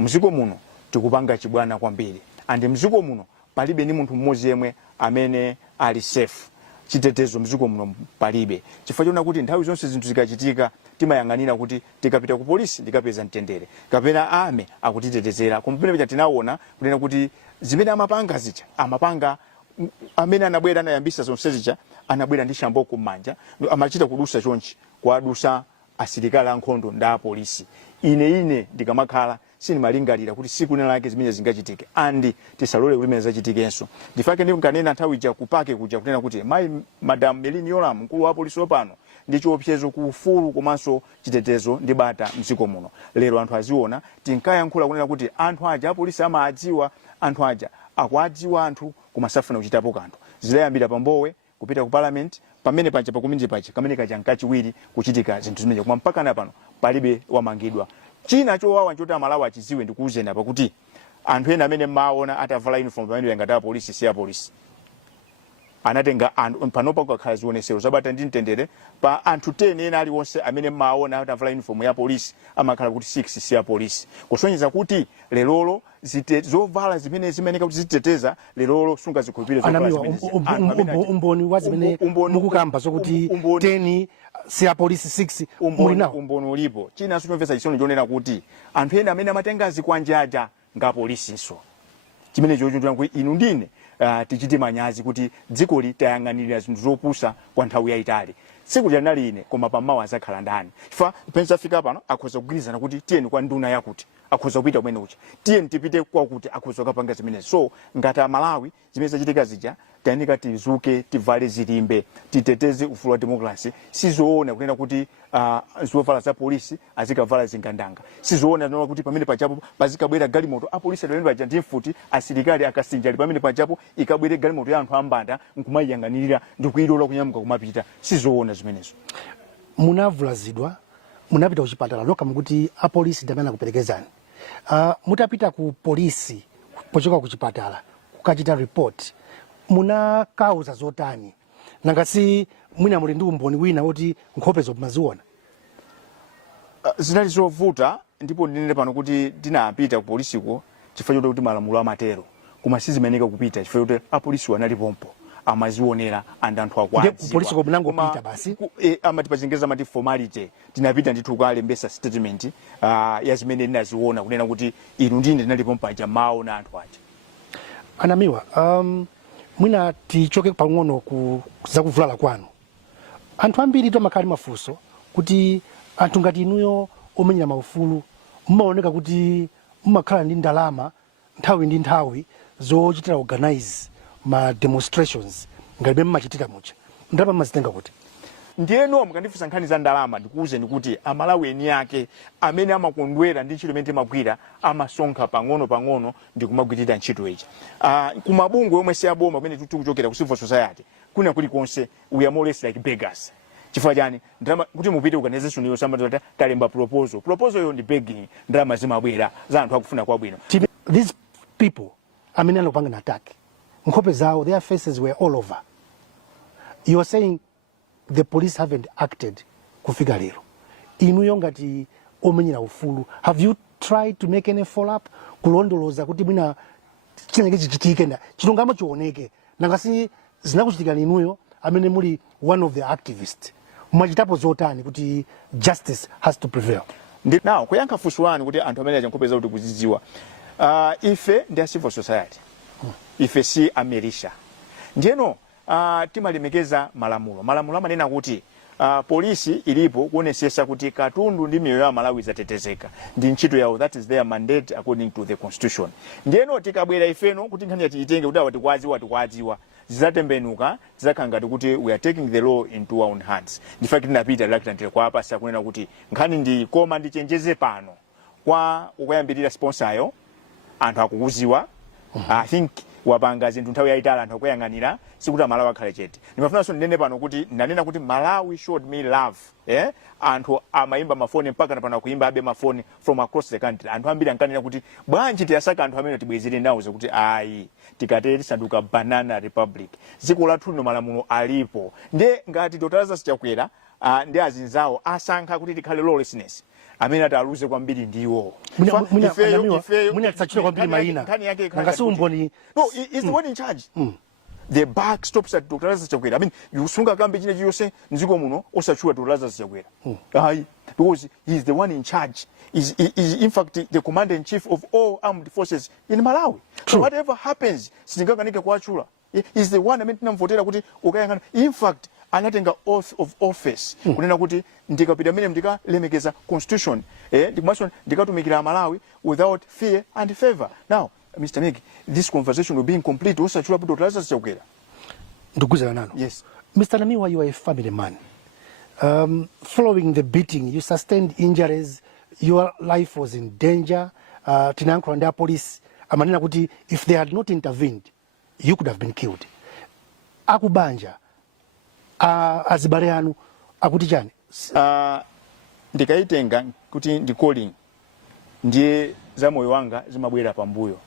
mziko muno tikupanga chibwana kwambiri andi mziko muno palibe ni munthu mmodzi yemwe amene ali safe chitetezo mziko muno palibe chifukwa chona kuti nthawi zonse zinthu zikachitika timayang'anira kuti tikapita ku polisi ndikapeza mtendere kapena ame akutitetezera kumpene pecha tinaona kunena kuti zimene amapanga amene anabwera anayambisa zonse zicha anabwera ndi shambo kumanja amachita kudusa chonchi kwadusa asilikali ankhondo nda polisi ine ndikamakhala sinimalingalira kuti siku lina lake zimene zingachitike andi tisalole kulimene zachitikenso ndifake ndi nkanena nthawi ija kupake kuja kunena kuti madam Melini Yoram mkulu wa polisi opano ndi chiopsezo ku ufulu komanso chitetezo ndi bata mziko muno lero anthu aziona tinkayankhula kunena kuti anthu aja apolisi amadziwa anthu aja akwadziwa anthu kumasafuna kuchitapo kanthu zilayambira pambowe kupita ku parliament pamene pacha pakumindi pacha kamene kaja nkachiwiri kuchitika zinthu zimenezo koma mpaka na pano palibe wamangidwa china chowawa nchoti Malawi achiziwe ndikuuzeni apa kuti anthu ena amene maona atavala uniform pamene yangata polisi si ya polisi anatenga panopa kukhala zionesero zabata ndi mtendere pa anthu 10 ena aliwonse amene maona atavala uniform ya polisi amakhala kuti 6 si ya polisi kusonyeza kuti lelolo zovala zimene zimeneka kuti ziteteza lelolo sunga zikhulupire umboni wa zimene mukukamba zokuti 10 si ya polisi 6 umboni ulipo china sinomvesa chisono chonena kuti anthu ena amene amatenga zikwanje aja nga polisinso chimene chochitira kuti inu ndine tichite manyazi kuti dziko litayang'anirira zinthu zopusa kwa nthawi yayitali siku linali ine koma pamawa azakhala ndani chifukwa pensa fika pano akhoza kugwirizana kuti tiyeni kwa nduna yakuti akhoza kupita kumene uchi tiyeni tipite kwakuti akhoza kupanga zimene so ngati Malawi zimene zachitika zija tanika tizuke tivale zilimbe titeteze ufulu wa demokrasi sizoona kunena kuti zovala za polisi azikavala zingandanga sizoona noma kuti pamene pachapo pazikabwera galimoto apolisi adolemba ndi mfuti asilikali akasinjali pamene pachapo ikabwere galimoto ya anthu ambanda nkumayiyanganirira ndikuyilola kunyamuka kumapita sizoona zimenezo munavulazidwa munapita kuchipatala lokha mukuti apolisi ndamene kuperekezani mutapita ku polisi pochoka kuchipatala kukachita report muna kauza zotani nangasi mwina muli ndi umboni wina woti nkhope zomaziona zinali zovuta ndipo ndinene pano kuti tinapita ku polisiko chifukwa kuti malamulo amatero koma sizimeneka kupita chifukwa kuti apolisi anali pompo amazionera anthu akwadziwa ndi polisi ko munangopita basi amati pachingeza amati formality tinapita ndithu kalembesa statement ya zimene ndinaziona kunena kuti inu ndine ndinali pompo aja maona anthu aja Anamiwa mwina tichoke pang'ono zakuvulala kwanu anthu ambiri tomakhala mafunso kuti anthu ngati inuyo omenyera maufulu mmaoneka kuti mmakhala ndi ndalama nthawi ndi nthawi zochitira organize ma demonstrations ngati mmachitira mucha ndalama mazitenga kuti ndiyeno mukandifunsa nkhani za ndalama ndikuuzeni kuti Malawian yake amene amakondwera ndi ntchito imene timagwira amasonkha pang'ono ndikumagwirira ntchito ichi kumabungwe yomwe siyaboma kumene tikuchokera ku civil society kuna kulikonse we are more or less like beggars chifukwa chani ndalama kuti mupite organization iyo samata talemba proposal yo ndi begging ndalama zimabwera za anthu akufuna kwabwino these people amene alopanga na attack nkhope zawo their faces were all over you are saying the police haven't acted kufika lero inuyo ngati omenyera ufulu have you tried to make any follow up kulondoloza kuti mwina chinenge chichitike na chilungamo chioneke nangasi zinakuchitika inuyo amene muli one of the activists mwachitapo zotani kuti justice has to prevail now kuyankha funso lanu kuti anthu amene achankhope kuti kuzidziwa ife ndi civil society ife si amerisha ndiyeno timalemekeza malamulo amanena kuti polisi ilipo kuonesesa kuti katundu ndi miyoyo ya Malawi zatetezeka ndi ntchito yawo that is their mandate according to the constitution ndiyeno tikabwera ifeno kuti nkhani yatiyitenge kuti awa tikwadziwa zizatembenuka zizakhala kuti we are taking the law into our own hands ndifaki tinapita reluctantly kwa apa sakunena kuti nkhani ndi koma ndichenjeze pano kwa ukuyambirira sponsoryo anthu akukuziwa I think wapanga zinthu nthawi yayitali anthu akuyang'anira sikuti Malawi akhale chete ndimafunanso ndinene pano kuti ndanena kuti Malawi showed me love anthu amayimba mafoni mpaka pano kuimba abe mafoni from across the country anthu ambiri ankanena kuti bwanji tiyasaka anthu amene tibwezere nawo kuti ayi tikateri tisanduka banana republic dziko lathu lino malamulo alipo nde ngati Dr. Lazarus Chakwera ndi azinzawo asankha kuti tikhale lawlessness amene ataluze kwambiri ndiwo. Mwina tsachira kwambiri maina. Ngasi umboni. No, is the one in charge. The back stops at Dr. Lazarus Chakwera. I mean, yusunga kambi chine chiyose nziko muno osachua Dr. Lazarus Chakwera. Because he is the one in charge. Is in fact the commander in chief of all armed forces in Malawi. So whatever happens, singakanike kwachula. He is the one tinamvotera kuti ukayangana. In fact, anatenga oath of office. Kunena kuti ndikapita mene ndikalemekeza constitution. Ndikatumikira Malawi without fear and favor. Now, Mr. Meg, this conversation will be incomplete. Osachula Dr. Lazarus Chakwera. Nduguzana nalo. Yes. Mr. Namiwa, you are a family man. Following the beating, you sustained injuries. Your life was in danger. Tinankuranda police. Amanena kuti, if they had not intervened, you could have been killed. Akubanja, azibareanu, akuti chani? Ndikaitenga kuti ndicalling. Ndiye za moyo wanga zimabwera pambuyo.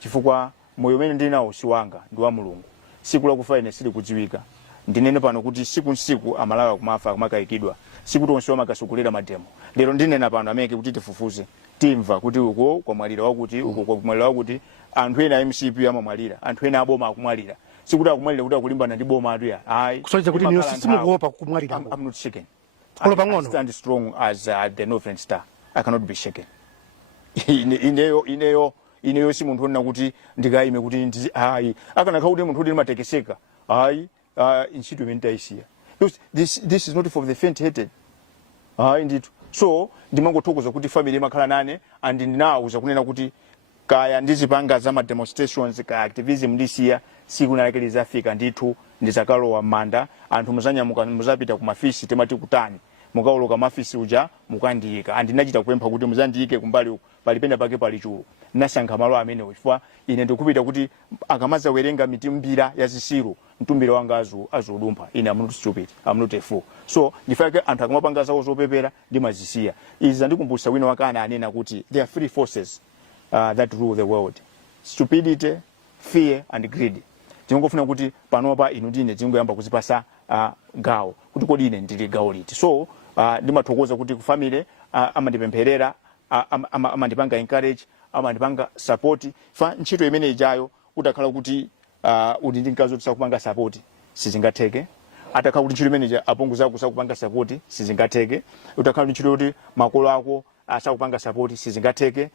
Chifukwa moyo mene ndinawo si wanga, ndi wa Mulungu. Siku la kufa ine sili kudziwika. Ndinene pano kuti siku Amalawi kumafa akumakaikidwa. Siku tonse makasukulira mademo. Lero ndinena pano ameke kuti tifufuze. Timva kuti uko kwa mwalira wakuti, uko kwa mwalira wakuti, anthu ena MCP amamwalira, anthu ena aboma akumwalira. Sikuti akumwalira kuti akulimbana ndi boma atu ya. Kusoja kuti niyo simukuopa kumwalira. I'm not shaken. I stand strong as the Northern Star. I cannot be shaken. Ineyo si munthu ona kuti ndikaime kuti ndizi akanakha kuti munthu kuti matekeseka ntchito imene taisiya. This is not for the faint hearted. Indeed. So ndimangothokoza kuti family imakhala nane and ndinawuza kunena kuti kaya ndizipanga za ma demonstrations ka activism ndisiya siku nalake lizafika ndithu ndizakalowa manda anthu muzanyamuka muzapita ku mafisi temati kutani mukawoloka mafisi uja mukandiyika andinachita kupempha kuti muzandiyike kumbali uko palipenda pake pali chulo nasankha malo amene chifukwa ine ndikupita kuti akamaza werenga mitimbira ya zisiru mtumbira wanga azudumpha ine I'm not stupid, I'm not a fool. So ndifake anthu akamapanga zawo zopepera ndimazisiya izi ndikumbutsa wina wakana anena kuti there are three forces that rule the world: stupidity, fear and greed. Tingofuna kuti panopa inu ndine tingoyamba kuzipasa gawo kuti kodi ine ndili gawo liti. So ndimathokoza kuti ku family amandipempherera amandipanga encourage amandipanga support fa ntchito imene ijayo utakhala kuti udi ndinkazo tisakupanga support sizingatheke. Atakhala kuti ntchito imene ija apunguza kusakupanga support sizingatheke. Utakhala ntchito kuti makolo ako asakupanga support sizingatheke.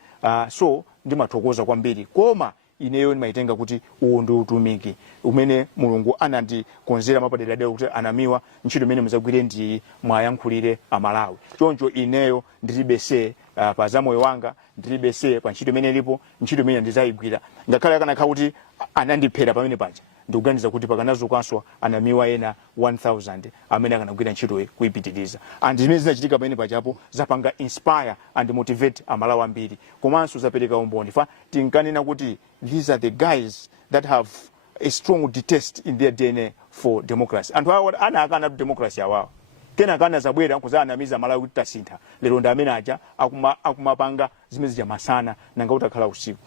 So ndimathokoza kwambiri koma ineyo nimaitenga kuti uwo ndi utumiki umene Mulungu anandikonzera mapadera kuti Anamiwa ntchito imene muzagwire ndi mwayankhulire Amalawi. Choncho ineyo ndilibese pa za moyo wanga ndilibese pa ntchito imene ilipo ntchito imene ndizayigwira ngakhale akanakhala kuti anandiphera pamene paja ndikuganiza kuti pakanazukanso Anamiwa ena 1000 amene akanagwira ntchito kuipitiriza and zimene zinachitika pamene pajapo zapanga inspire and motivate Amalawi ambiri komanso zapereka umboni fa tinkanena kuti these are the guys that have a strong detest in their DNA for democracy. Anthu awo akana democracy awawo kena kana zabwera nkuza anamiza Malawi kuti tasintha lero ndi amene aja akumapanga zimene zija masana nanga utakhala usiku.